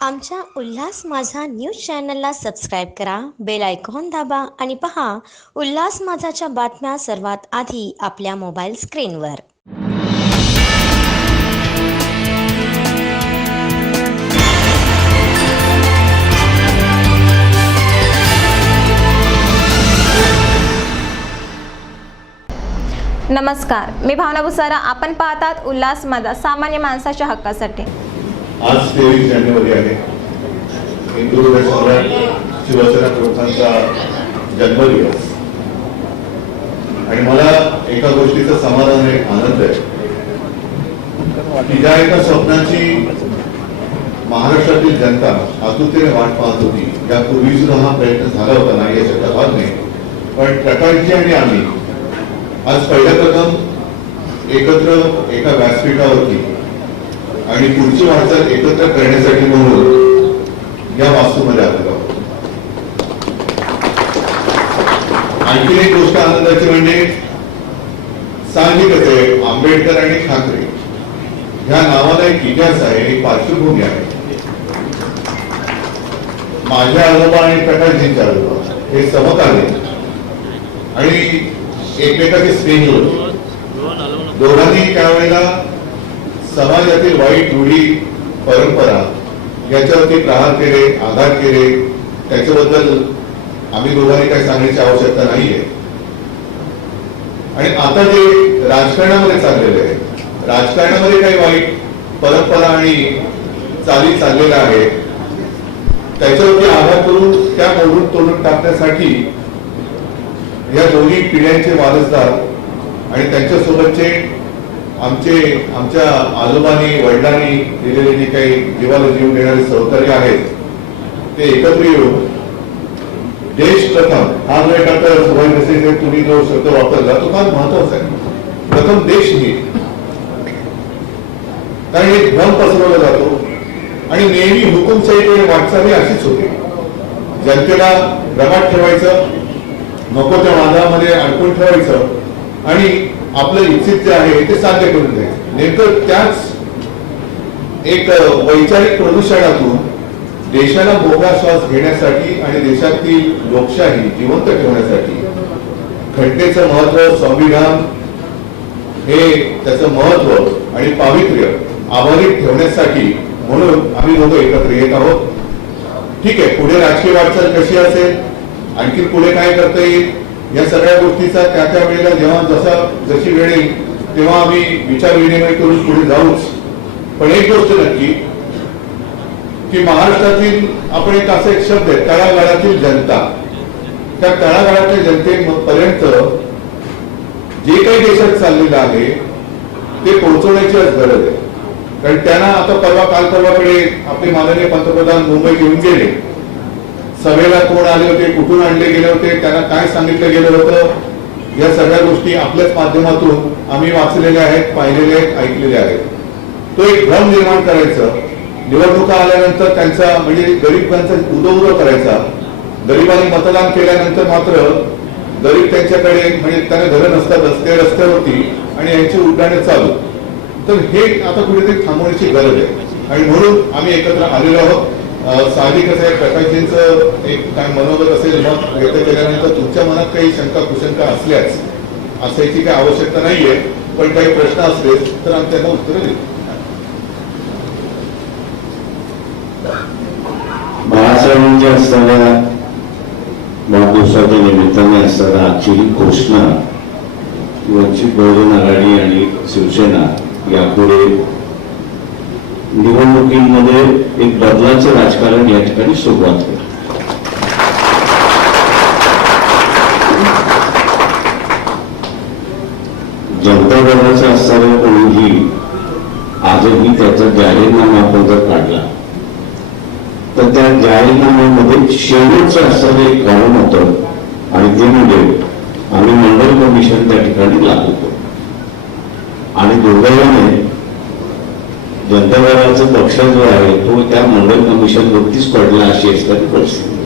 आमच्या उल्हास माझा न्यूज चॅनलला सबस्क्राईब करा, बेल आयकॉन दाबा आणि पहा उल्हास माझाच्या बातम्या सर्वात आधी आपल्या मोबाईल स्क्रीनवर. नमस्कार, मी भावना भुसारा. आपण पाहतात उल्हास माझा, सामान्य माणसाच्या हक्कासाठी. आज 23 जानेवारी आहे. हिंदू हृदय सम्राट शिवसेना प्रमुखांचा जन्मदिवस आणि मला एका गोष्टीचा समाधान आहे, आनंद आहे की ज्या एका स्वप्नाची महाराष्ट्रातील जनता आतुरतेने वाट पाहत होती, यापूर्वी सुद्धा हा प्रयत्न झाला होता, नाही याचा भाग नाही, पण प्रकाशजी आणि आम्ही आज पहिल्या प्रथम एकत्र एका व्यासपीठावरती आणि पुढची वाटचाल एकत्र करण्यासाठी म्हणून या वास्तूमध्ये आलेलो आहोत. आणखी एक गोष्ट आनंदाची म्हणजे साहजिकच आहे, आंबेडकर आणि ठाकरे ह्या नावाला एक इतिहास आहे, एक पार्श्वभूमी आहे. माझ्या आजोबा आणि प्रकाशजींचे आजोबा हे समकालीन आणि एकमेकाचे स्नेही होते. दोघांनी त्यावेळेला समाजातील वाईट रूढी परंपरा याच्यावरती प्रहार केले, आघात केले. त्याच्याबद्दल आम्ही दोघांनी काही सांगण्याची आवश्यकता नाहीये. आणि आता जे राजकारणामध्ये चाललेले आहे, राजकारणामध्ये काही वाईट परंपरा आणि चाली चाललेल्या आहे, त्याच्यावरती आघात करून त्या मोडून तोडून टाकण्यासाठी या दोन्ही पिढ्यांचे वारसदार आणि त्यांच्यासोबतचे आमच्या आजोबांनी वडिलांनी दिलेले जे काही जीवाला जीव देणारे सहकारी आहेत, ते एकत्र येऊन देश प्रथम हा जो एक आता सुभाष तुम्ही जो शब्द वापरला तो फार महत्वाचा आहे. प्रथम देश ही, कारण एक भ्रम पसरवला जातो आणि नेहमी हुकुमशाहीकडे वाटचाल अशीच होते. जनतेला भ्रमात ठेवायचं, नको त्या वादामध्ये अडकून ठेवायचं आणि आपलं इच्छित जे आहे ते साध्य करून द्यायचं. नेमकं त्याच एक वैचारिक प्रदूषणातून देशाला मोकळा श्वास घेण्यासाठी आणि देशातील लोकशाही जिवंत ठेवण्यासाठी घटनेचं महत्व, संविधान हे त्याचं महत्व आणि पावित्र्य आभारीत ठेवण्यासाठी म्हणून आम्ही लोक एकत्र येत आहोत. ठीक आहे, पुढे राजकीय वाटचाल कशी असेल, आणखी पुढे काय करता येईल, या सगळ्या गोष्टीचा त्या त्या वेळेला जेव्हा जशी वेळ येईल तेव्हा आम्ही विचार विनिमय करून पुढे जाऊच. पण एक गोष्ट नक्की की महाराष्ट्रातील आपण एक असा एक शब्द आहे, तळागाळातील जनता. त्या तळागाळातल्या जनतेपर्यंत जे काही देशात चाललेलं आहे ते पोहोचवण्याची आज गरज आहे. कारण त्यांना आता काल परवाकडे आपले माननीय पंतप्रधान मुंबई घेऊन गेले. सभेला कोण आले होते, कुठून आणले गेले होते, त्यांना काय सांगितलं गेलं होतं, या सगळ्या गोष्टी आपल्याच माध्यमातून आम्ही वाचलेल्या आहेत, पाहिलेल्या आहेत, ऐकलेल्या आहेत. तो एक भ्रम निर्माण करायचं, निवडणुका आल्यानंतर त्यांचा म्हणजे गरिबांचा उदो करायचा, गरिबांनी मतदान केल्यानंतर मात्र गरीब त्यांच्याकडे म्हणजे त्यांना घरं नसतातच, ते रस्त्यावरती आणि यांची उड्डाणे चालू. तर हे आता कुठेतरी थांबवण्याची गरज आहे आणि म्हणून आम्ही एकत्र आलेलो आहोत. साहजिकच आहे, प्रकाशजींचं एक काय मनोगत असेल, मत व्यक्त केल्यानंतर तुमच्या मनात काही शंका कुशंका असल्यास असायची काही आवश्यकता नाहीये, पण काही प्रश्न असले तर आम्ही त्यांना उत्तर देऊ. बाळासाहेबांच्या असताना वाढदिवसाच्या निमित्ताने असताना आजची ही घोषणा वंचित बहुजन आघाडी आणि शिवसेना यापुढे निवडणुकीमध्ये एक बदलाचं राजकारण या ठिकाणी सुरुवात होईल. जनता दलाचा असणारा कोणीही आजही त्याचा जाहीरनामा आपण जर काढला तर त्या जाहीरनाम्यामध्ये शेवटचं असणारं एक कारण होतं आणि ते म्हणजे आम्ही मंडल कमिशन त्या ठिकाणी लागू करू. आणि दुर्दैवाने जनता दलाचा पक्ष जो आहे तो त्या मंडल कमिशन वरतीच पडला, अशी असणारी परिस्थिती.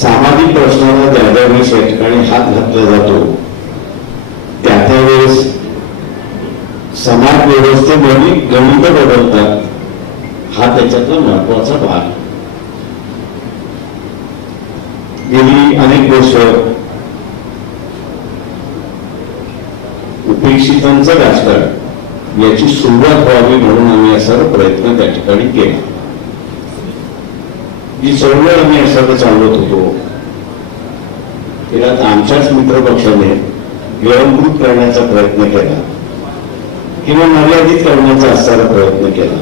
सामाजिक प्रश्नाला ज्या वेळेस या ठिकाणी हात घातला जातो त्यावेळेस समाज व्यवस्थेमध्ये गणित बदलतात. हा त्याच्यातला महत्वाचा भाग आहे. गेली अनेक वर्ष उपेक्षितांचं राजकारण याची सुरुवात व्हावी म्हणून आम्ही असा प्रयत्न त्या ठिकाणी केला. जी चळवळ आम्ही असा चालवत होतो तिला आमच्याच मित्र पक्षाने गिळंकृत करण्याचा प्रयत्न केला किंवा मर्यादित करण्याचा असणारा प्रयत्न केला.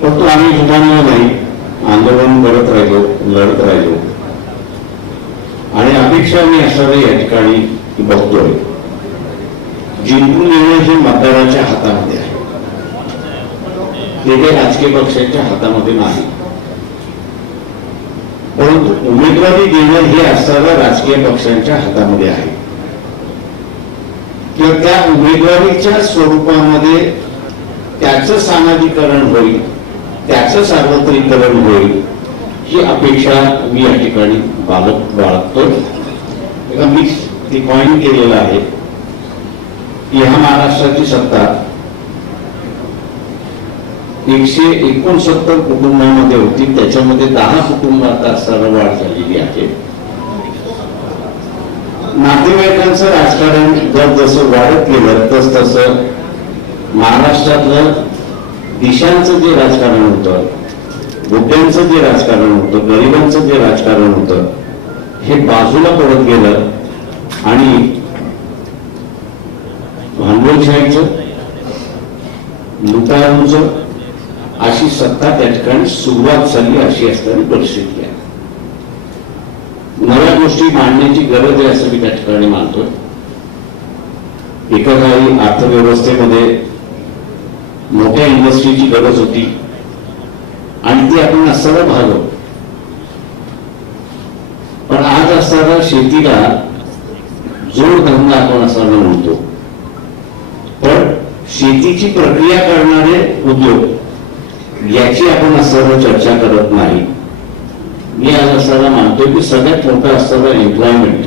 परंतु आम्ही जुमानलो नाही, आंदोलन करत राहिलो, लढत राहिलो आणि अपेक्षा आम्ही असणारे या ठिकाणी बघतोय. जिंकून येणं हे मतदाराच्या हातामध्ये आहे, ते काही राजकीय पक्षांच्या हातामध्ये नाही. परंतु उमेदवारी देणं हे असणाऱ्या राजकीय पक्षांच्या हातामध्ये आहे. किंवा त्या उमेदवारीच्या स्वरूपामध्ये त्याचं सामाजिकरण होईल, त्याचं सार्वत्रिकरण होईल ही अपेक्षा मी या ठिकाणी बाळगतोय. मी ती पॉइंट केलेलं आहे की ह्या महाराष्ट्राची सत्ता 169 कुटुंबांमध्ये होती, त्याच्यामध्ये 10 कुटुंबात असताना वाढ झालेली आहे. नातेवाईकांचं राजकारण जर जसं वाढत गेलं तस तसं महाराष्ट्रातलं दिशांचं जे राजकारण होतं, गुड्ड्यांचं जे राजकारण होतं, गरिबांचं जे राजकारण होतं हे बाजूला पडत गेलं आणि भांडवलशाहीचं, लुटारूंचं अशी सत्ता त्या ठिकाणी सुरुवात झाली अशी असणारी परिस्थिती आहे. नव्या गोष्टी मांडण्याची गरज आहे असं मी त्या ठिकाणी मानतोय. एका काळी अर्थव्यवस्थेमध्ये मोठ्या इंडस्ट्रीची गरज होती आणि ती आपण असताना भागवतो. पण आज असताना शेतीला जोडधंदा आपण असताना म्हणतो, पण शेतीची प्रक्रिया करणारे उद्योग याची आपण असताना चर्चा करत नाही. मी आज असताना मानतोय की सगळ्यात मोठं असताना एम्प्लॉयमेंट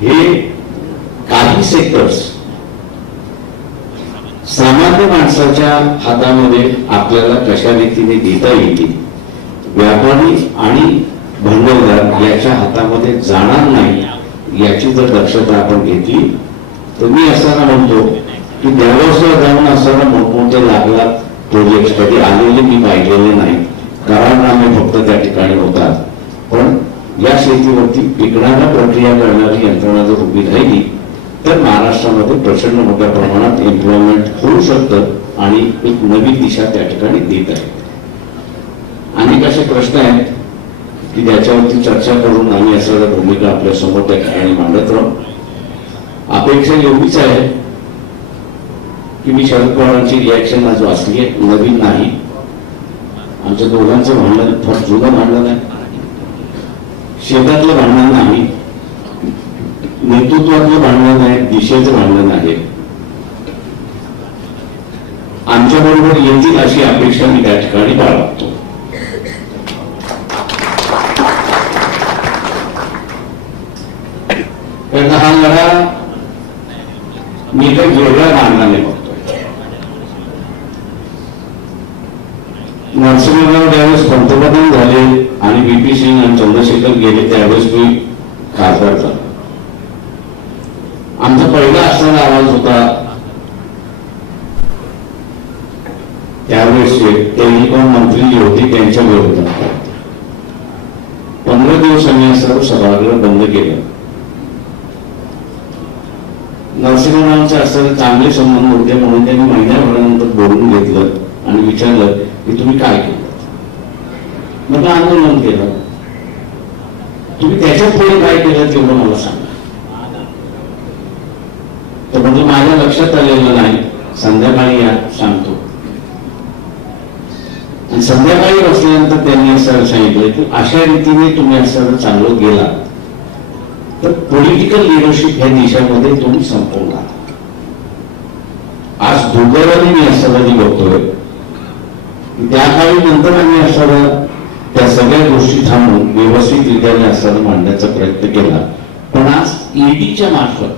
हे काही सेक्टर्स सामान्य माणसाच्या हातामध्ये आपल्याला कशा रीतीने देता येतील, व्यापारी आणि भांडवलदार याच्या हातामध्ये जाणार नाही याची जर दक्षता आपण घेतली तर मी असताना म्हणतो की देवासला जाऊन असताना मोठमोठे लाख प्रोजेक्ट कधी आलेले मी पाहिलेले नाही. कारणामे फक्त त्या ठिकाणी होतात, पण या शेतीवरती पिकणाऱ्या प्रक्रिया करणारी यंत्रणा जर उभी राहिली तर महाराष्ट्रामध्ये प्रचंड मोठ्या प्रमाणात एम्प्लॉयमेंट होऊ शकतं आणि एक नवी दिशा त्या ठिकाणी देत आहे. अनेक असे प्रश्न आहेत की त्याच्यावरती चर्चा करून आम्ही असणाऱ्या भूमिका आपल्या समोर त्या ठिकाणी मांडत राहू. अपेक्षा एवढीच आहे की मी शरद पवारांची रिॲक्शन आज वाचली आहे, नवीन नाही. आमच्या दोघांचं भांडण फार जुनं भांडण आहे, शेतातलं भांडण नाही, नेतृत्वातलं भांडण आहे, दिशेचं भांडण आहे. आमच्या बरोबर येतील अशी अपेक्षा मी त्या ठिकाणी बाळगतो. कारण हा लढा मी काही वेगळ्या मार्गाने बघतोय. नरसिंहराव ज्यावेळेस पंतप्रधान झाले आणि VP सिंग आणि चंद्रशेखर गेले त्यावेळेस मी खासदार झालो. आमचा पहिला असणारा आवाज होता त्यावेळेस टेलिकॉम मंत्री जी होती त्यांच्या विरोधात. 15 दिवस आम्ही सर्व सभागृह बंद केलं. नरसिंहरावांचे असणारे चांगले संबंध होते म्हणून त्यांनी महिन्याभरानंतर बोलून घेतलं आणि विचारलं की तुम्ही काय केलं. मग आंदोलन केलं. तुम्ही त्याच्यात पुढे काय केलं तेवढं मला सांगा. तर म्हणजे माझ्या लक्षात आलेलं नाही, संध्याकाळी या सांगतो. आणि संध्याकाळी बसल्यानंतर त्यांनी असं सांगितलं की अशा रीतीने तुम्ही असं चांगलं गेला तर पॉलिटिकल लिडरशिप ह्या देशामध्ये तुम्ही संपवणार. आज दुर्दैवाने मी असताना बघतोय त्या काळी नंतर आम्ही असताना त्या सगळ्या गोष्टी थांबून व्यवस्थितरित्याने असताना मांडण्याचा प्रयत्न केला. पण आज ईडीच्या मार्फत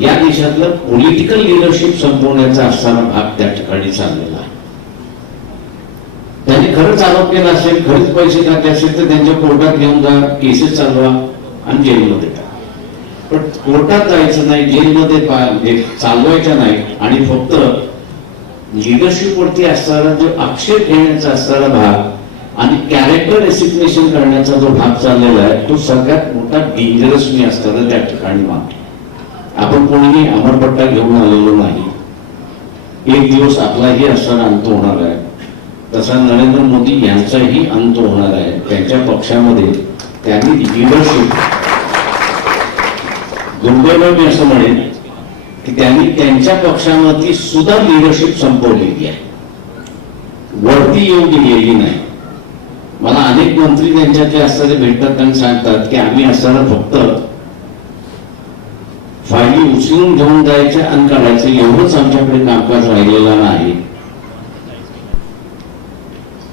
या देशातलं पॉलिटिकल लिडरशिप संपवण्याचा असणारा भाग त्या ठिकाणी चाललेला आहे. त्यांनी खरंच आरोप केला असेल, खरंच पैसे खाते असेल तर त्यांच्या कोर्टात घेऊन जा, केसेस चालवा आणि जेलमध्ये टाका. पण कोर्टात जायचं नाही, जेलमध्ये चालवायच्या नाही आणि फक्त लिडरशिप वरती असणारा जो आक्षेप घेण्याचा असणारा भाग आणि कॅरेक्टर एसिग्नेशन करण्याचा जो भाग चाललेला आहे तो सगळ्यात मोठा डेंजरस मी असताना त्या ठिकाणी मानतो. आपण कोणीही अमरपट्टा घेऊन आलेलो नाही. एक दिवस आपलाही असणारा अंत होणार आहे, तसा नरेंद्र मोदी यांचाही अंत होणार आहे. त्यांच्या पक्षामध्ये त्यांनी लिडरशिप दुर्दैव मी असं म्हणेन की त्यांनी त्यांच्या पक्षामध्ये सुद्धा लिडरशिप संपवलेली आहे, वरती येऊन दिलेली नाही. मला अनेक मंत्री त्यांच्यातले असणारे भेटतात आणि सांगतात की आम्ही असताना फक्त फायली उचलून घेऊन जायच्या आणि काढायचं एवढंच आमच्याकडे कामकाज राहिलेलं नाही.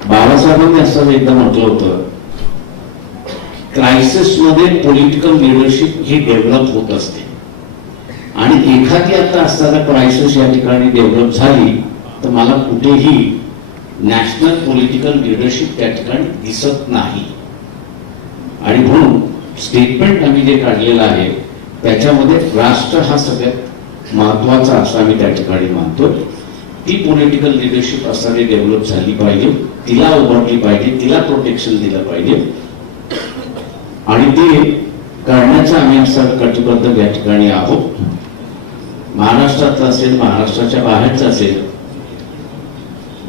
बाबासाहेबांनी असं एकदा म्हटलं होतं, क्रायसिस मध्ये पॉलिटिकल लिडरशिप ही डेव्हलप होत असते आणि एखादी आता असताना क्रायसिस या ठिकाणी डेव्हलप झाली तर मला कुठेही नॅशनल पॉलिटिकल लिडरशिप त्या ठिकाणी दिसत नाही. आणि म्हणून स्टेटमेंट आम्ही जे काढलेलं आहे त्याच्यामध्ये राष्ट्र हा सगळ्यात महत्वाचा असा आम्ही त्या ठिकाणी मानतो. ती पॉलिटिकल लिडरशिप असणारी डेव्हलप झाली पाहिजे, तिला उभारली पाहिजे, तिला प्रोटेक्शन दिलं पाहिजे आणि ते करण्याचं आम्ही असं कटिबद्ध या ठिकाणी आहोत. महाराष्ट्रात असेल, महाराष्ट्राच्या बाहेरचं असेल,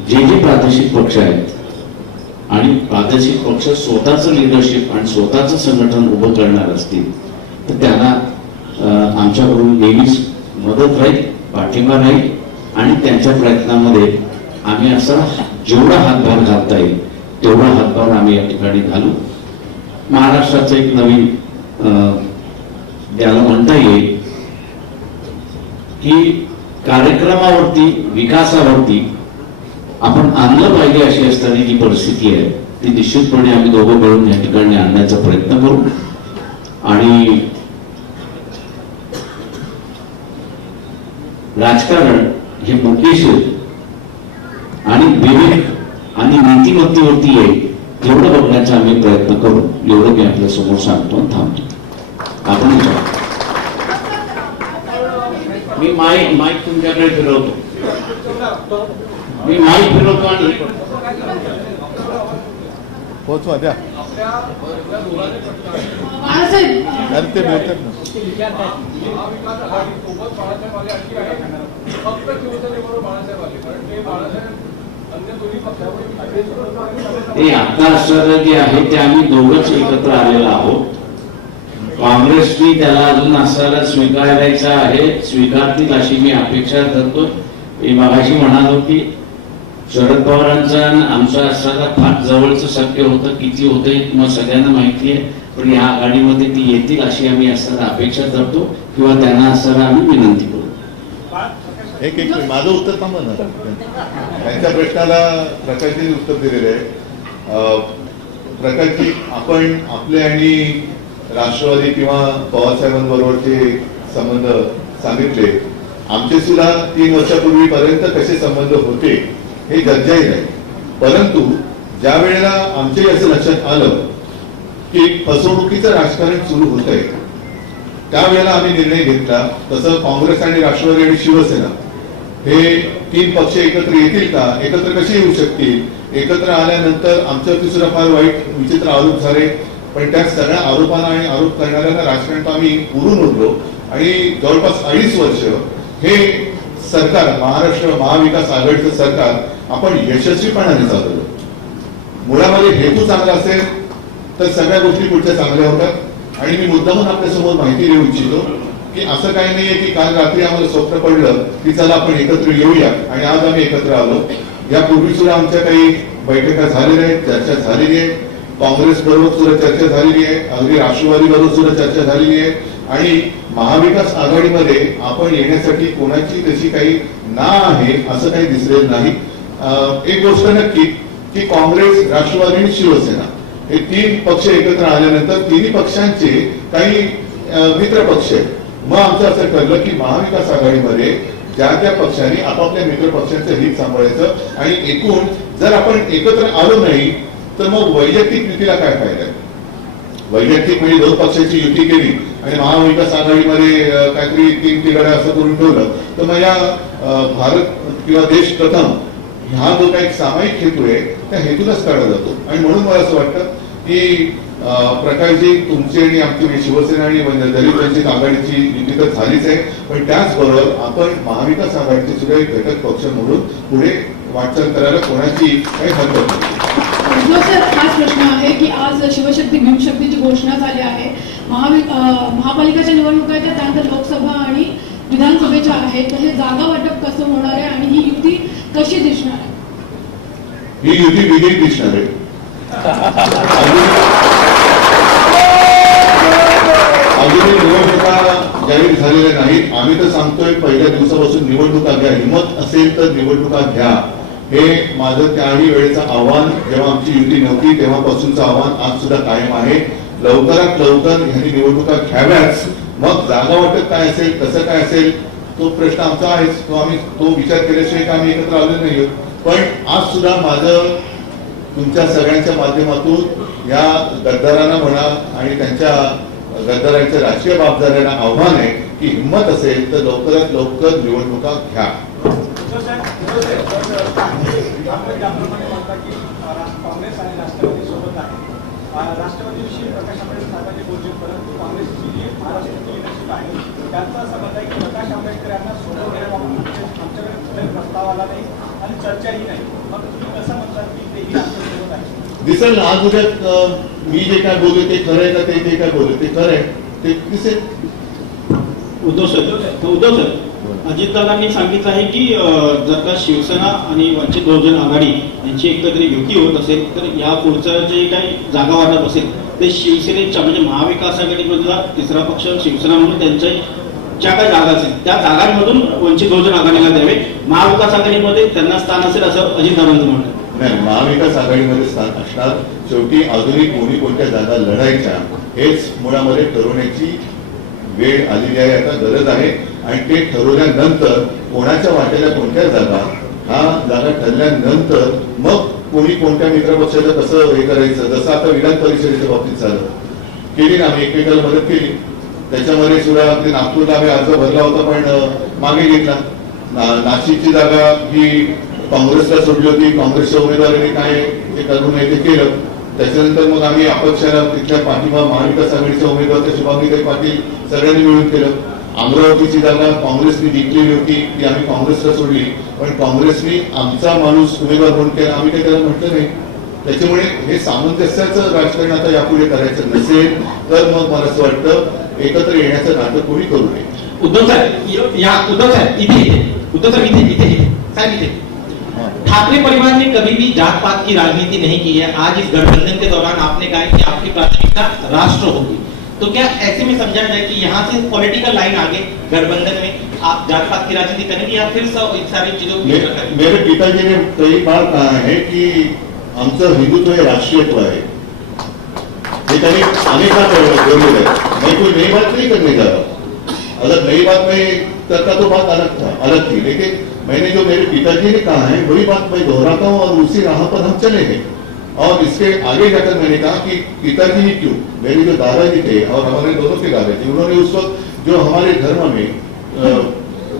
जे जे प्रादेशिक पक्ष आहेत आणि प्रादेशिक पक्ष स्वतःचं लिडरशिप आणि स्वतःचं संघटन उभं करणार असतील तर त्यांना आमच्याकडून नेहमीच मदत राहील, पाठिंबा राहील आणि त्यांच्या प्रयत्नामध्ये आम्ही असा जेवढा हातभार घालता येईल तेवढा हातभार आम्ही या ठिकाणी घालू. महाराष्ट्राचं एक नवीन ज्याला म्हणता येईल की कार्यक्रमावरती, विकासावरती आपण आणलं पाहिजे अशी असताना जी परिस्थिती आहे ती निश्चितपणे आम्ही दोघं मिळून या ठिकाणी आणण्याचा प्रयत्न करू. आणि राजकारण हे मुद्देशीर आणि विवेक आणि नीतिमत्तेवरती येईल एवढं बघण्याचा आम्ही प्रयत्न करू. एवढं मी आपल्या समोर सांगतो आणि थांबतो. आपण मी माईक तुमच्याकडे फिरवतो, मी माईक फिरवतो आणि पोहोचवा द्या. अरे ते बोलतात ना. ते आता असणारं जे आहे ते आम्ही दोघंच एकत्र आलेलो आहोत. काँग्रेसनी त्याला अजून असणारा स्वीकारायचा आहे, स्वीकारतील अशी मी अपेक्षा करतो. मी मगाशी म्हणालो की शरद पवारांचा आमचा असणारा फार जवळचं शक्य होतं, किती होतं तुम्हाला सगळ्यांना माहिती आहे, पण या आघाडीमध्ये ती येतील अशी आम्ही असणारा अपेक्षा करतो किंवा त्यांना असणारा आम्ही विनंती करू. एक माझं उत्तर थांबा ना. त्यांच्या प्रश्नाला प्रकाशजींनी उत्तर दिलेलं आहे. प्रकाशजी, आपण आपले आणि राष्ट्रवादी किंवा पवारसाहेबांबरोबरचे संबंध सांगितले. आमचे सुद्धा 3 वर्षापूर्वीपर्यंत कसे संबंध होते हे गरजेचं आहे. परंतु ज्या वेळेला आमच्याही असं लक्षात आलं की फसवणुकीचं राजकारण सुरू होत आहे त्यावेळेला आम्ही निर्णय घेतला. तसं काँग्रेस आणि राष्ट्रवादी आणि शिवसेना हे 3 पक्ष एकत्र येतील का, एकत्र कसे येऊ शकतील, एकत्र आल्यानंतर आमच्यावरती सुद्धा फार वाईट विचित्र आरोप झाले. पण त्या सगळ्या आरोपांना आणि आरोप करणाऱ्यांना राजकारणात आम्ही पुरून उरलो आणि जवळपास 2.5 वर्ष हे सरकार, महाराष्ट्र महाविकास आघाडीचं सरकार आपण यशस्वीपणाने चालवलं. मुळामध्ये हेतू चांगला असेल तर सगळ्या गोष्टी पुढच्या चांगल्या होतात. आणि मी मुद्दामून आपल्यासमोर माहिती देऊ इच्छितो की असं काही नाहीये की काल रात्री आम्हाला स्वप्न पडलं की चला आपण एकत्र येऊया आणि आज आम्ही एकत्र आलो. यापूर्वी सुद्धा आमच्या काही बैठका झालेल्या आहेत, चर्चा झालेली आहे. काँग्रेस बरोबर सुद्धा चर्चा झालेली आहे, अगदी राष्ट्रवादी बरोबर सुद्धा चर्चा झालेली आहे. आणि महाविकास आघाडीमध्ये आपण येण्यासाठी कोणाची तशी काही ना आहे असं काही दिसलेलं नाही. एक गोष्ट नक्की की काँग्रेस, राष्ट्रवादी आणि शिवसेना हे 3 पक्ष एकत्र आल्यानंतर 3 पक्षांचे काही मित्र पक्ष आहेत. मग आमचं असं ठरलं की महाविकास आघाडीमध्ये ज्या त्या पक्षांनी आपापल्या मित्र पक्षांचं हित सांभाळायचं आणि एकूण जर आपण एकत्र आलो नाही तर मग वैयक्तिक युतीला काय फायदा आहे. वैयक्तिक म्हणजे दोन पक्षांची युती केली आणि महाविकास आघाडीमध्ये काहीतरी तीन तिघाड्या असं करून ठेवलं तर मग या भारत किंवा देश प्रथम हा जो काही सामायिक हेतू आहे त्या हेतूलाच काढला जातो. आणि म्हणून मला असं वाटतं की प्रकाशजी तुमची आणि आमची शिवसेना आणि दलित वंचित आघाडीची युती तर झालीच आहे, पण त्याचबरोबर आपण महाविकास आघाडीचे सुद्धा एक घटक पक्ष म्हणून पुढे वाटचाल करायला कोणाची काही हरकत नाही. सर, हाच प्रश्न आहे की आज शिवशक्ती भीमशक्तीची घोषणा झाली आहे. महापालिकेच्या निवडणुका आहेत, त्यानंतर लोकसभा आणि विधानसभेच्या आहेत, तर हे जागा वाटप कसं होणार आहे आणि ही युती कशी दिसणार आहे? ही युती वेगळी दिसणार आहे. अजूनही निवडणुका जाहीर झालेल्या नाहीत. आम्ही तर सांगतोय पहिल्या दिवसापासून निवडणुका घ्या, हिंमत असेल तर निवडणुका घ्या. हे माझं त्याही वेळेचं आव्हान जेव्हा आमची युती नव्हती तेव्हापासूनचं आव्हान आज सुद्धा कायम आहे. लवकरात लवकर ह्यांनी निवडणुका घ्याव्याच. मग जागा वाटप काय असेल, कसं काय असेल तो प्रश्न आमचा आहेच. तो विचार केल्याशिवाय आम्ही एकत्र आलो नाही. पण आज सुद्धा माझं तुमच्या सगळ्यांच्या माध्यमातून या गद्दारांना म्हणा आणि त्यांच्या गद्दारांच्या राजकीय बाबदाऱ्यांना आव्हान आहे की हिंमत असेल तर लवकरात लवकर निवडणुका घ्या. काँग्रेस आणि राष्ट्रवादी सोबत आहे. राष्ट्रवादीविषयी प्रकाश आंबेडकर साहेबांनी बोलले, परंतु काँग्रेसची जी महाराष्ट्राची लिडरशिप आहे त्यांचं असं मत आहे की प्रकाश आंबेडकर यांना सोडून देण्याबाबत आमच्याकडे कुठलाही प्रस्ताव आला नाही आणि चर्चाही नाही. मग तुम्ही कसं म्हणतात की तेही आमच्यासोबत आहे? दिसेल ना आज उद्या मी जे काय बोलले ते खरं आहे का ते काय बोलले ते खरं आहे ते दिसेल. उद्धव सर अजितदादांनी सांगितलं आहे की जर का शिवसेना आणि वंचित बहुजन आघाडी यांची एकत्र युती होत असेल तर या पुढचं जे काही जागा वाटप असेल ते शिवसेनेच्या म्हणजे महाविकास आघाडीमधला तिसरा पक्ष शिवसेना म्हणून त्यांच्या ज्या काही जागा असेल त्या जागांमधून वंचित बहुजन आघाडीला द्यावे. महाविकास आघाडीमध्ये त्यांना स्थान असेल असं अजितदादांचं म्हणणं. नाही, महाविकास आघाडीमध्ये स्थान असणार. शेवटी अजूनही कोणी कोणत्या जागा लढायच्या हेच मुळामध्ये ठरवण्याची वेळ आलेली आहे, आता गरज आहे. आणि ते ठरवल्यानंतर कोणाच्या वाटेला कोणत्या जागा हा जागा ठरल्यानंतर मग कोणी कोणत्या मित्रपक्षाचं कसं हे करायचं. जसं आता विधान परिषदेच्या बाबतीत झालं केली ना, आम्ही एकमेकाला मदत केली. त्याच्यामध्ये सुद्धा ते नागपूरला आम्ही अर्ज भरला होता पण मागे घेतला. नाशिकची जागा ही काँग्रेसला सोडली होती. काँग्रेसच्या उमेदवारांनी काय ते करू नये ते केलं. त्याच्यानंतर मग आम्ही अपक्षाला तिथल्या पाठिंबा महाविकास आघाडीच्या उमेदवार शुभांगीताई पाटील सगळ्यांनी मिळून केलं. अमरावतीची जागा काँग्रेसने जिंकलेली होती ती आम्ही काँग्रेसला सोडली, पण काँग्रेसने आमचा माणूस उमेदवार म्हणून केला, आम्ही काही त्याला म्हटलं नाही. त्याच्यामुळे हे सामंजस्याचं राजकारण आता यापुढे करायचं नसेल तर मग मला असं वाटतं एकत्र येण्याचं नाटक कोणी करू नये. उद्धव साहब इथे ठाकरे परिवार ने कभी भी जात पात की राजनीति नहीं की है. आज इस गठबंधन के दौरान आपने कहा कि आपकी प्राथमिकता राष्ट्र होगी, तो क्या ऐसे में समझा जाए कि यहाँ से पॉलिटिकल लाइन आगे गठबंधन में आप जात पात की राजनीति करेंगे या फिर सब इन सारी चीजों को? मेरे पिताजी ने कई बार कहा है कि आमचं हिंदुत्व हे राष्ट्रीयत्व आहे. हे त्यांनी अनेक बार बोललेलं आहे. मैं कोई नई बात नहीं करने जा रहा. अगर नई बात में करता तो बात अलग थी, लेकिन मैंने जो मेरे पिताजी ने कहा है वही बात मैं दोहराता हूँ और उसी राह पर हम चले गए. और इसके आगे जाकर मैंने कहा कि पिताजी ही क्यों, मेरे जो दादाजी थे और हमारे दोनों के दादा थे, उन्होंने उस वक्त जो हमारे धर्म में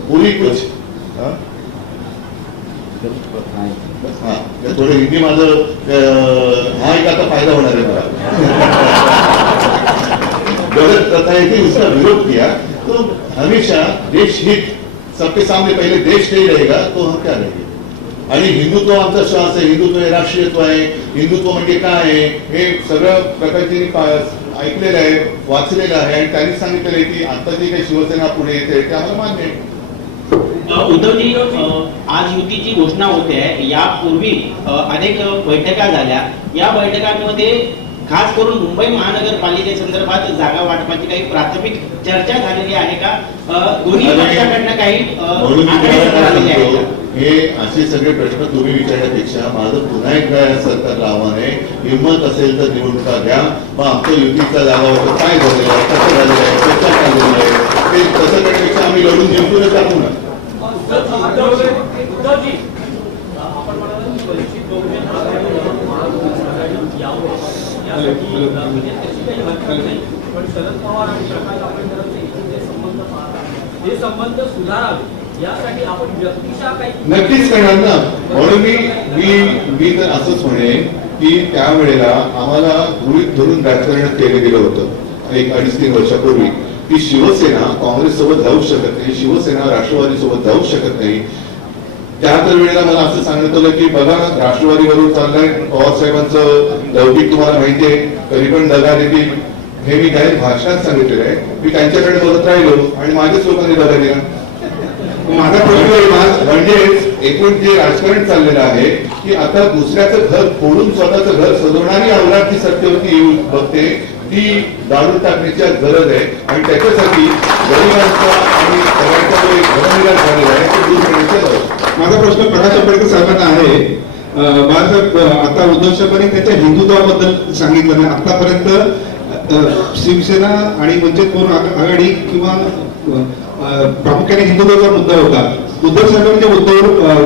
पूरी कुछ थोडे हिंदी माझं हा एक आता फायदा होणार आहे मला. गलत प्रथा है कि उसका विरोध किया. तो हमेशा देश हित सबके सामने पहले देश नहीं रहेगा तो हम क्या रहेंगे. आणि हिंदुत्व आमचा श्वास आहे, हिंदुत्व हे राष्ट्रीयत्व आहे. हिंदुत्व म्हणजे काय आहे हे सगळं प्रकारची ऐकलेलं आहे, वाचलेलं आहे आणि त्यांनी सांगितलेलं आहे की आता जी काही शिवसेना पुढे येते ते आम्हाला मान्य आहे. उद्धवजी, आज युतीची घोषणा होते आहे. यापूर्वी अनेक बैठका झाल्या. या बैठकांमध्ये खास करून मुंबई महानगरपालिकेसंदर्भात जागा वाटपाची काही प्राथमिक चर्चा झालेली आहे का? दोन्ही पक्षाकडनं काही आघाडी आहे का? हे असे सगळे प्रश्न तुम्ही विचारण्यापेक्षा माझं पुन्हा एकदा या सरकारला आव्हान आहे, हिंमत असेल तर निवडणुका घ्या. मग आमच्या युतीचा जागा काय झालेला आहे, कसं झालेलं आहे, चर्चा काय झालेली आहे ते तसं करण्यापेक्षा आम्ही लढून जिंकूनच टाकू ना. उद्धवजी, आपण म्हणाल की वंचित बहुजन आघाडी यासाठी त्याची काही हरकत नाही, पण शरद पवार आणि प्रकाश आंबेडकरांचे जे संबंध पाहतात हे संबंध सुधारावे यासाठी आपण व्यक्तिशः काही नक्कीच करणार ना. म्हणून मी तर असंच म्हणेन की त्यावेळेला आम्हाला गृहीत धरून राजकारण केलं गेलं होतं 1-2.5-3 वर्षापूर्वी की शिवसेना काँग्रेस सोबत जाऊ शकत नाही, शिवसेना राष्ट्रवादी सोबत जाऊ शकत नाही. त्या तर वेळेला मला असं सांगण्यात आलं की बघा राष्ट्रवादीवरून चाललंय, पवार साहेबांचं लौकिक तुम्हाला माहितीये, कधी पण दगा देतील, हे मी काही भाषणात सांगितलेलं आहे. मी त्यांच्याकडे बघत राहिलो आणि माझ्याच लोकांनी दगा दिला. माझा प्रश्न म्हणजे एकूण जे राजकारण चाललेलं आहे की आता दुसऱ्याचं घर फोडून स्वतःचं घर सजवणारी अवलाद जी सत्तेवरती येऊ बघते ती दारू टाकण्याची गरज आहे आणि त्याच्यासाठी गरिबांचा आणि सगळ्यांचा जो एक घरनिराश झालेला आहे तो दूर करण्याची. माझा प्रश्न प्रकाश आंबेडकर साहेबांना आहे. बाळासाहेब, आता उद्धव साहेबांनी त्याच्या हिंदुत्वाबद्दल सांगितलं नाही. आतापर्यंत शिवसेना आणि वंचित बहुजन आघाडी किंवा प्रामुख्याने हिंदुत्वाचा मुद्दा होता. उद्धव साहेबांनी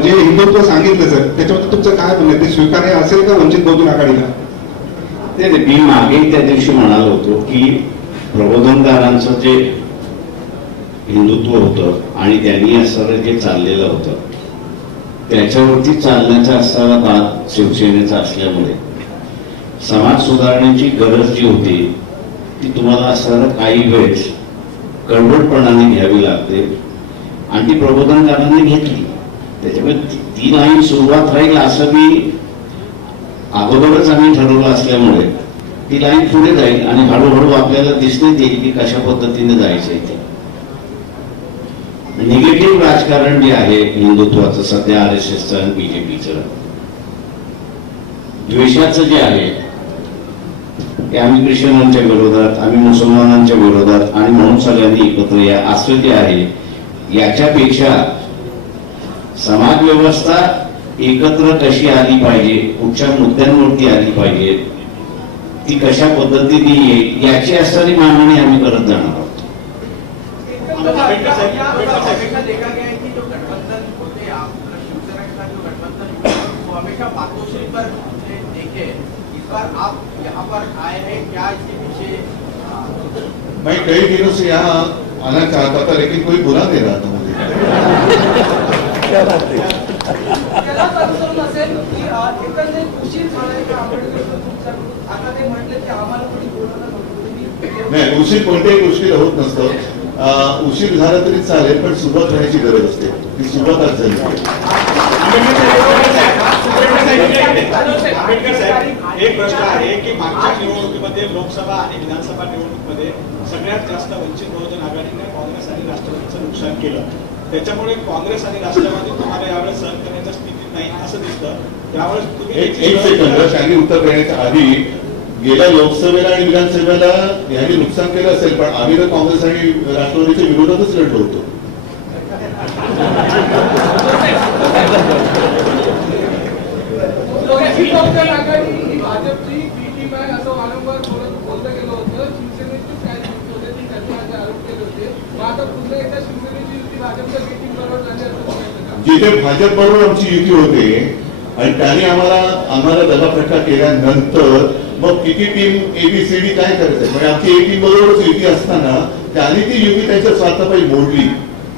जे हिंदुत्व सांगितलं सर, त्याच्याबद्दल तुमचं काय म्हणणं, ते स्वीकार्य असेल का वंचित बहुजन आघाडीला? ते मी मागे त्या दिवशी म्हणालो होतो की प्रबोधनकारांचं जे हिंदुत्व होतं आणि त्यांनी असणारं जे चाललेलं होतं त्याच्यावरती चालण्याचा असणारा दाद शिवसेनेचा असल्यामुळे समाज सुधारण्याची गरज जी होती ती तुम्हाला असणारं काही वेळेस कडवटपणाने घ्यावी लागते आणि ती प्रबोधनकारांनी घेतली. त्याच्यामुळे ती नाही सुरुवात राहील असं मी अगोदरच आम्ही ठरवलं असल्यामुळे ती लाईन पुढे जाईल आणि हळूहळू आपल्याला दिसण्यात येईल की कशा पद्धतीने जायचंय ते. निगेटिव्ह राजकारण जे आहे हिंदुत्वाचं सध्या RSSचं आणि BJPचं द्वेषाचं जे आहे ते आम्ही ख्रिश्चनांच्या विरोधात, आम्ही मुसलमानांच्या विरोधात आणि म्हणून सगळ्यांनी एकत्र या असं जे आहे याच्यापेक्षा समाज व्यवस्था एकत्र कशी आली पाहिजे, कुठच्या मुद्द्यांवरती आली पाहिजे, ती कशा पद्धतीने येईल याची असणारी मांडणी आम्ही करत जाणार आहोत. देखा गया है कि जो गठबंधन होते शिवसेना के साथ जो गठबंधन वो हमेशा बातों पर देखे, इस बार आप यहाँ पर आए हैं, क्या इसके पीछे? मैं कई दिनों से यहाँ आना चाहता था लेकिन कोई बुला नहीं रहा था मुझे. त्यालाच अनुसरून असेल की एकंदरीत उशीर झालाय का आंबेडकर आता ते म्हटले की आम्हाला कोणी बोलवलं नव्हतं. नाही, उशीर कोणत्याही गोष्टीला होत नसतं. उशीर झाला तरी चालेल पण सुरुवात होण्याची गरज असते. ती सुरुवात आज झाली. आंबेडकर साहेब, एक प्रश्न आहे की मागच्या निवडणुकीमध्ये लोकसभा आणि विधानसभा निवडणुकीमध्ये सगळ्यात जास्त वंचित बहुजन आघाडीने काँग्रेस आणि राष्ट्रवादीचं नुकसान केलं. त्याच्यामुळे काँग्रेस आणि राष्ट्रवादी तुम्हाला यावेळेस सहन करण्याच्या स्थितीत नाही असं दिसतं. त्यावेळेस तुम्ही एक सेकंद, त्यांनी उत्तर देण्याच्या आधी गेल्या लोकसभेला आणि विधानसभेला यांनी नुकसान केलं असेल पण आम्ही तर काँग्रेस आणि राष्ट्रवादीच्या विरोधातच लढलो होतो. भाजपची टीम आहे असं वारंवार बोललं गेलं होतं. शिवसेनेचीच काही होते ती त्याचे आरोप केले होते. मग आता पुन्हा एकदा शिवसेनेची युती भाजपच्या मीटिंग बरोबर झाली असं जिथे भाजप बरोबर आमची युती होते आणि त्यांनी आम्हाला दगाफटका केल्यानंतर मग किती टीम ABCD काय करायचं म्हणजे आमची एक टीम बरोबरच युती असताना त्यांनी ती युती त्यांच्या स्वार्थापायी मोडली.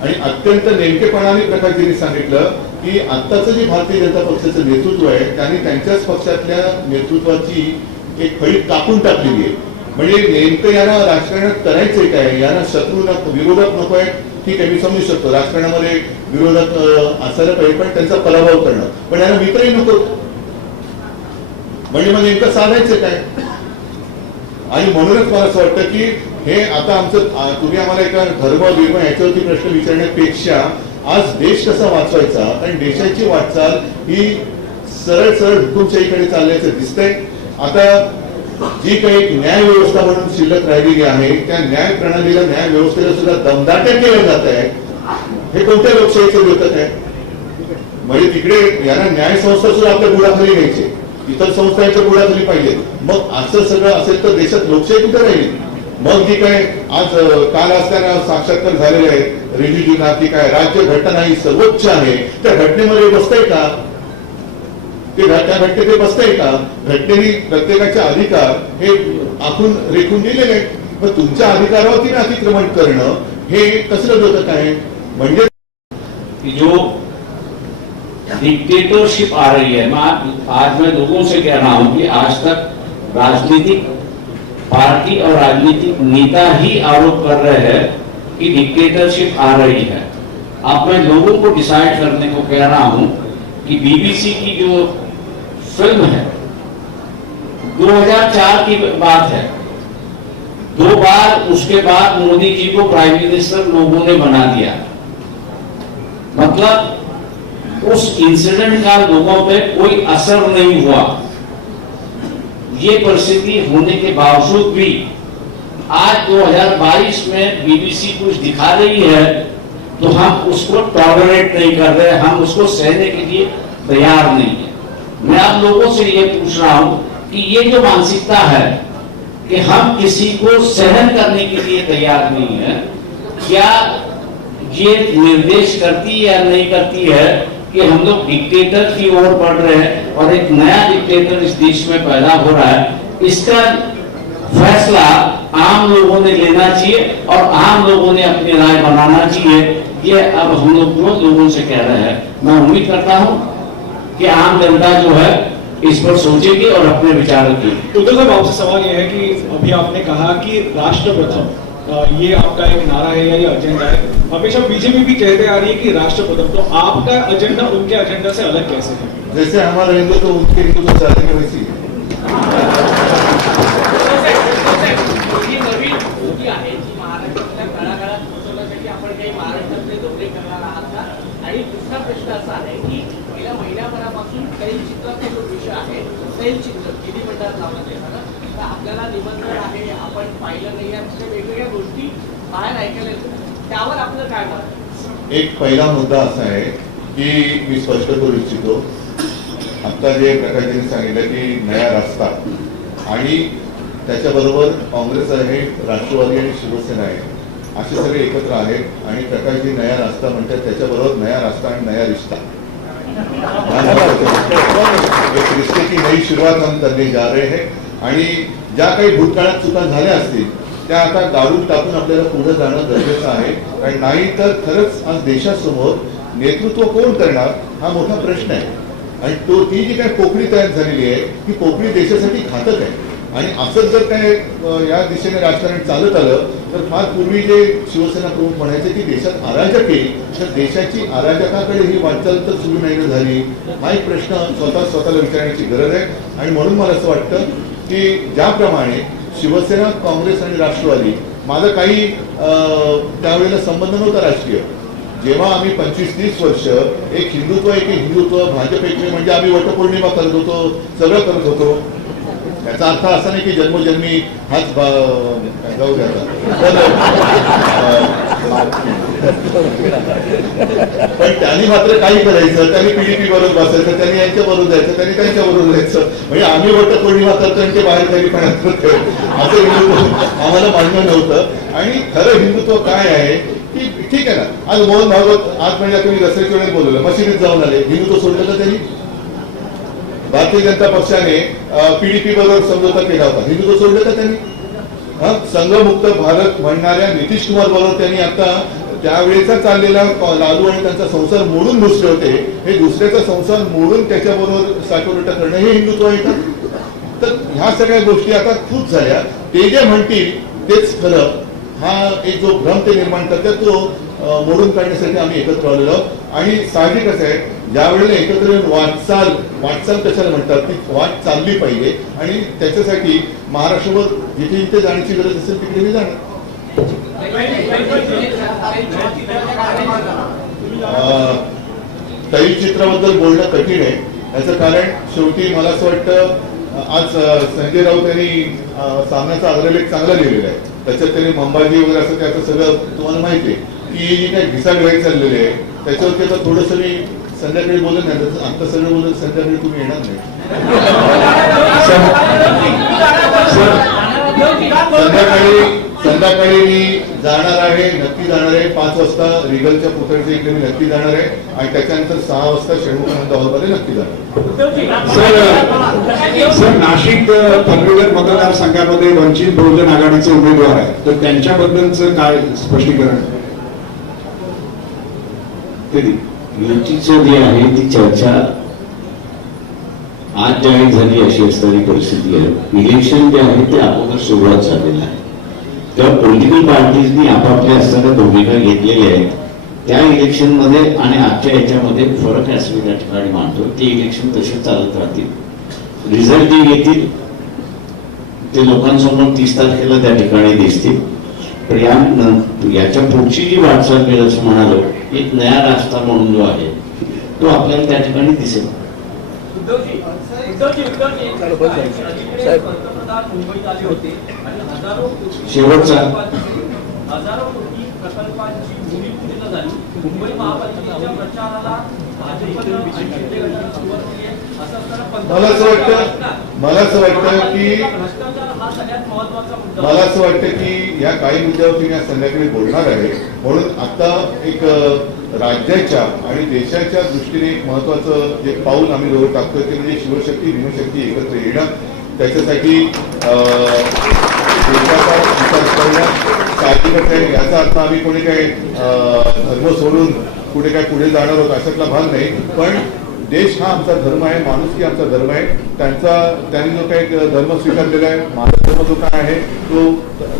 आणि अत्यंत नेमकेपणाने प्रकाशजींनी सांगितलं की आत्ताचं जे भारतीय जनता पक्षाचं नेतृत्व आहे त्यांनी त्यांच्याच पक्षातल्या नेतृत्वाची एक फळी कापून टाकलेली आहे. म्हणजे नेमकं यांना राजकारणात करायचंय काय, यांना शत्रू विरोधक नको आहे, ठीक आहे मी समजू शकतो राजकारणामध्ये विरोधक असायला पाहिजे पण त्यांचा पराभव करणं, पण यांना मित्रही नको. म्हणजे मग नेमकं साधायचं काय. आणि म्हणूनच मला असं वाटतं की हे आता आमचं तुम्ही आम्हाला एका धर्म याच्यावरती प्रश्न विचारण्यापेक्षा आज देश कसा वाचवायचा, कारण देशाची वाटचाल ही सरळ सरळ हुकुमशाहीकडे चालल्याचं दिसतंय. आता जी काही न्याय व्यवस्था म्हणून शिल्लक राहिलेली आहे त्या न्याय प्रणालीला न्याय व्यवस्थेला सुद्धा दमदाट्या केलं जात आहे. हे कोणत्या लोकशाहीचं द्योतक आहे. म्हणजे तिकडे यांना न्याय संस्था सुद्धा आपल्या बुडाखाली घ्यायचे, इतर संस्थांच्या बुडाखाली पाहिजे. मग असं सगळं असेल तर देशात लोकशाही कुठे राहिली. मग जी काय आज काल असताना साक्षात्कार झालेले आहेत रिजिजूंना की काय राज्य घटना ही सर्वोच्च आहे, त्या घटनेमध्ये बसतंय का त्या घटनेत ते बसतंय का? घटनेने प्रत्येकाचे अधिकार हे आखून रेखून दिलेले आहेत, मग तुमच्या अधिकारावरती अतिक्रमण करणं हे कसलं होतं काय? म्हणजे जो डिक्टेटरशिप आ रही है, आज मैं लोगों से कह रहा हूं कि आज तक राजनीतिक पार्टी और राजनीतिक नेता ही आरोप कर रहे हैं कि डिक्टेटरशिप आ रही है। अब मैं लोगों को डिसाइड करने को कह रहा हूं कि बीबीसी की जो फिल्म है 2004 की बात है, 2 बार उसके बाद मोदी जी को प्राइम मिनिस्टर लोगों ने बना दिया, मतलब उस इंसिडेंट का लोगों पे कोई असर नहीं हुआ। ये परिस्थिति होने के बावजूद भी आज 2022 में बीबीसी कुछ दिखा रही है तो हम उसको टॉलरेट नहीं कर रहे, हम उसको सहने के लिए तैयार नहीं है। मैं आप लोगों से ये पूछ रहा हूं कि ये जो मानसिकता है कि हम किसी को सहन करने के लिए तैयार नहीं है, क्या ये निर्देश करती या नहीं करती है कि हम लोग डिक्टेटर की ओर बढ़ रहे हैं और एक नया डिक्टेटर इस देश में पैदा हो रहा है? इसका फैसला आम लोगों ने लेना चाहिए और आम लोगों ने अपनी राय बनाना चाहिए। ये अब हम लोगों से कह रहे हैं। मैं उम्मीद करता हूं कि आम जनता जो है इस पर सोचेगी और अपने विचार रखेगी। उद्धव साहब, आपसे सवाल यह है कि अभी आपने कहा कि राष्ट्र प्रथम, ये आपका एक नारा है या ये एजेंडा है, हमेशा बीजेपी भी कहते आ रही है कि राष्ट्र प्रथम, तो आपका एजेंडा उनके एजेंडा से अलग कैसे है? जैसे हमारा हिंदू तो उनके हिंदू तो चाहते हैं वैसी है। ही नवीन कृती आहे जी महाराष्ट्रातल्या तळागाळात पोहोचवण्यासाठी आपण काही महाराष्ट्रातले दौरे करणार आहात का? आणि दुसरा प्रश्न असा आहे की गेल्या महिन्याभरापासून तैलचित्राचा जो विषय आहे, तैलचित्र विधिमंडळात लावण्यात येणार, तर आपल्याला निमंत्रण आहे, आपण पाहिलं नाही, अशा वेगवेगळ्या गोष्टी बाहेर ऐकायला येतात, त्यावर आपलं काय मत आहे? एक पहिला मुद्दा असा आहे की मी स्पष्ट करू इच्छितो, आता जे प्रकाशजींनी सांगितलं की नया रस्ता आणि त्याच्याबरोबर काँग्रेस आहे, राष्ट्रवादी आणि शिवसेना आहे, असे सगळे एकत्र आहेत आणि प्रकाशजी नया रास्ता म्हणतात, त्याच्याबरोबर नया रास्ता आणि नया रिश्ता, एक रिश्ते की नई शुरुआत हम करने जा रहे हैं। आणि ज्या काही भूतकाळात चुका झाल्या असतील त्या आता गाडून टाकून आपल्याला पुढे जाणं गरजेचं आहे, कारण नाही तर खरंच आज देशासमोर नेतृत्व कोण करणार हा मोठा प्रश्न आहे। आणि ती जी काही पोकळी तयार झालेली आहे ती पोकळी देशासाठी घातक आहे आणि असंच जर काय या दिशेने राजकारण चालत आलं तर फार पूर्वी जे शिवसेना प्रमुख म्हणायचे की देशात अराजक आहे, तर देशाची अराजकाकडे ही वाटचाल तर सुरू नाही ना झाली, हा एक प्रश्न स्वतःला विचारण्याची गरज आहे। आणि म्हणून मला असं वाटतं की ज्याप्रमाणे शिवसेना, काँग्रेस आणि राष्ट्रवादी, माझा काही त्यावेळेला संबंध नव्हता राजकीय, जेव्हा आम्ही 25-30 वर्ष एक हिंदुत्व भाजप एक म्हणजे आम्ही वटपौर्णिमा करत होतो, सगळं करत होतो, याचा अर्थ असा नाही की जन्मोजन्मी हाच जाऊ द्यायचा, पण त्यांनी मात्र काही करायचं, त्यांनी पीडीपी बरोबर बसायचं, त्यांनी यांच्या बरोबर जायचं, त्यांनी त्यांच्या बरोबर जायचं, म्हणजे आम्ही वटपौर्णिमा करतो आणि ते बाहेर काही पण असं हिंदुत्व आम्हाला मान्य नव्हतं। आणि खरं हिंदुत्व काय आहे की ठीक आहे ना, आज मोहन भागवत आज म्हणजे तुम्ही दसऱ्याच्या वेळेस बोलवलं, मशिदीत जाऊन आले, हिंदुत्व सोडलं का त्यांनी? भारतीय जनता पक्षाने पीडीपी बरोबर समझोता केला होता, हिंदुत्व सोडलं का त्यांनी? संघमुक्त भारत म्हणणाऱ्या नितीश कुमार बरोबर त्यांनी आता त्यावेळेचा चाललेला लालू आणि त्यांचा संसार मोडून बसले होते, हे दुसऱ्याचा संसार मोडून त्याच्याबरोबर साठवणूक करणं हे हिंदुत्व आहे का? तर ह्या सगळ्या गोष्टी आता खूप झाल्या, ते जे म्हणतील तेच खरं, हा एक जो भ्रम ते निर्माण करतात तो मोडून काढण्यासाठी आम्ही एकत्र आलेलो आहोत। आणि साहजिकच आहे, ज्या वेळेला एकत्र येऊन वाटचाल कशाला म्हणतात, ती वाट चालली पाहिजे आणि त्याच्यासाठी महाराष्ट्रावर जिथे जिथे जाण्याची गरज असेल तिकडे मी जाणार। तैलचित्राबद्दल बोलणं कठीण आहे, याचं कारण शेवटी मला असं वाटतं आज संजय राऊत यांनी सामन्याचा अग्रलेख चांगला लिहिलेला आहे, त्याच्यात त्यांनी मंबाजी वगैरे असं त्याचं सगळं तुम्हाला माहिती आहे की जी काही घिसाडघाई चाललेली आहे त्याच्यावरती आता थोडंसं मी संध्याकाळी बोलत नाही, आता सगळं बोलत संध्याकाळी तुम्ही येणार नाही, संध्याकाळी मी जाणार आहे, नक्की जाणार आहे. 5 वाजता रिगलच्या पुतळ्याच्या इकडे मी नक्की जाणार आहे आणि त्याच्यानंतर 6 वाजता षण्मुखानंद हॉलमध्ये नक्की जाणार सर नाशिक पदवीधर मतदारसंघामध्ये वंचित बहुजन आघाडीचे उमेदवार आहेत, तर त्यांच्याबद्दलचं काय स्पष्टीकरण ते दे. युतीचं जे आहे ती चर्चा आज जाहीर झाली अशी असणारी परिस्थिती आहे. इलेक्शन जे आहे ते अगोदर सुरुवात झालेलं आहे, तेव्हा पॉलिटिकल पार्टीजनी आपापल्या असणाऱ्या भूमिका घेतलेल्या आहेत. त्या इलेक्शनमध्ये आणि आजच्या याच्यामध्ये फरक आहे असं मी त्या ठिकाणी मानतो. ते इलेक्शन तसे चालत राहतील. रिझल्ट जे येतील ते लोकांसमोर 30 तारखेला त्या ठिकाणी दिसतील. पण याच्या पुढची जी वाटचाल मी असं म्हणालो, एक नया रास्ता म्हणून जो आहे तो आपल्याला त्या ठिकाणी दिसेल. शेवटचा हजारो कोटी प्रकल्पांची भूमिपूजन झाली. मुंबई महापालिकेच्या प्रचाराला भाजपनं शिंदे गटानं सुरुवात केली आहे. असं असताना मला असं वाटतं की भ्रष्टाचार हा सगळ्यात महत्वाचा मुद्दा. मला असं वाटतं की या काही मुद्द्यावरती मी आज संध्याकाळी बोलणार आहे. म्हणून आता एक राज्याच्या आणि देशाच्या दृष्टीने एक महत्वाचं एक पाऊल आम्ही जवळ टाकतोय ते म्हणजे शिवशक्ती भीमशक्ती एकत्र येणं. त्याच्यासाठी देशाचा विकास करणं साहजिकच आहे. याचा अर्थ आम्ही कोणी काही धर्म सोडून कुठे काय पुढे जाणार आहोत अशातला भाग नाही. पण देश हा आमचा धर्म आहे, माणुसकी आमचा धर्म आहे. त्यांनी जो काही धर्म स्वीकारलेला आहे, माझा धर्म जो काय आहे तो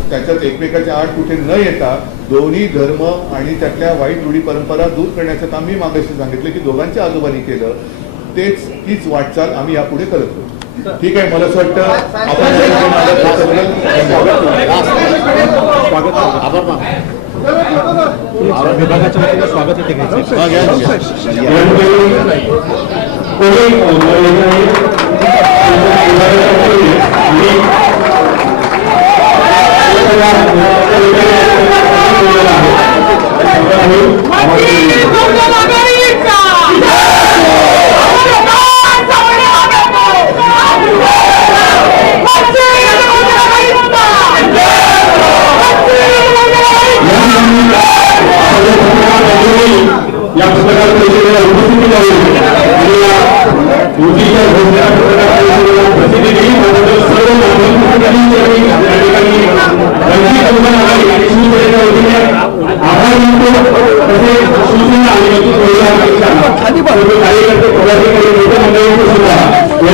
त्याच्यात एकमेकाच्या आड कुठे न येता दोन्ही धर्म आणि त्यातल्या वाईट रूढी परंपरा दूर करण्याचं काम मी मागाशी सांगितलं की दोघांच्या आजोबांनी केलं. तीच वाटचाल आम्ही यापुढे करत आहोत. ठीक आहे. मला असं वाटतं विभागाच्या वतीने स्वागत आहे. या पत्रकार परिषदेला उपस्थिती प्रतिनिधी सर्व आभार मानतो. तसेच शिवसेना आणि कार्यकर्ते पदाधिकारी नेते मंडळींचं सुद्धा या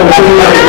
नगरपालिका